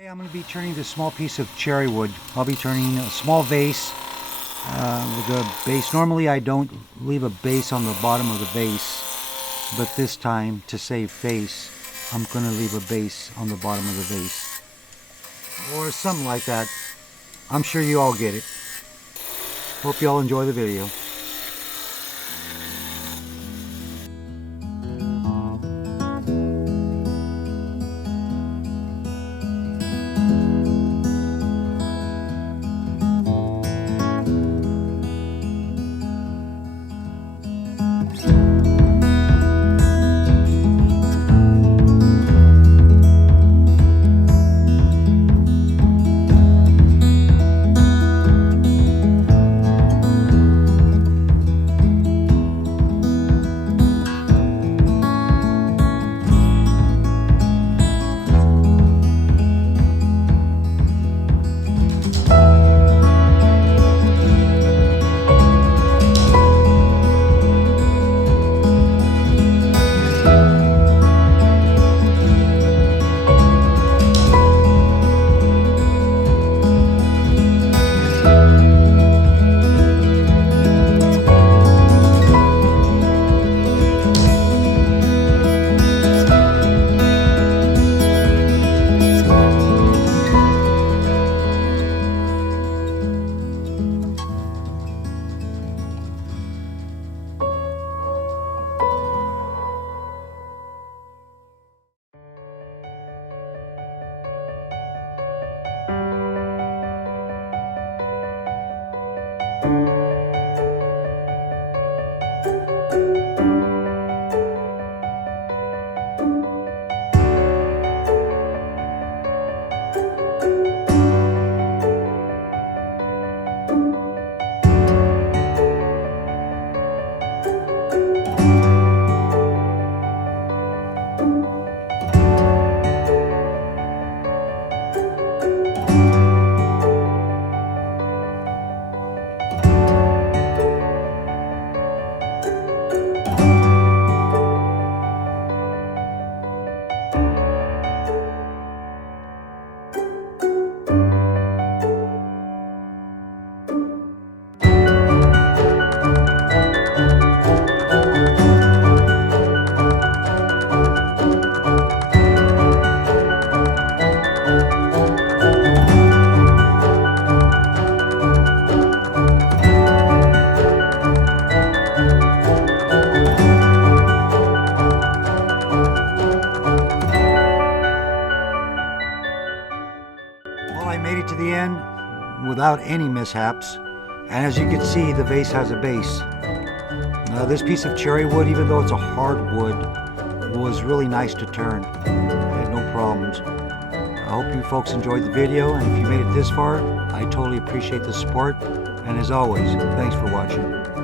I'm going to be turning this small piece of cherry wood. I'll be turning a small vase with a base. Normally I don't leave a base on the bottom of the vase, but this time, to save face, I'm going to leave a base on the bottom of the vase. Or something like that. I'm sure you all get it. Hope you all enjoy the video. Well, I made it to the end without any mishaps, and as you can see, the vase has a base. This piece of cherry wood, even though it's a hard wood, was really nice to turn. I had no problems. I hope you folks enjoyed the video, and if you made it this far, I totally appreciate the support, and as always, thanks for watching.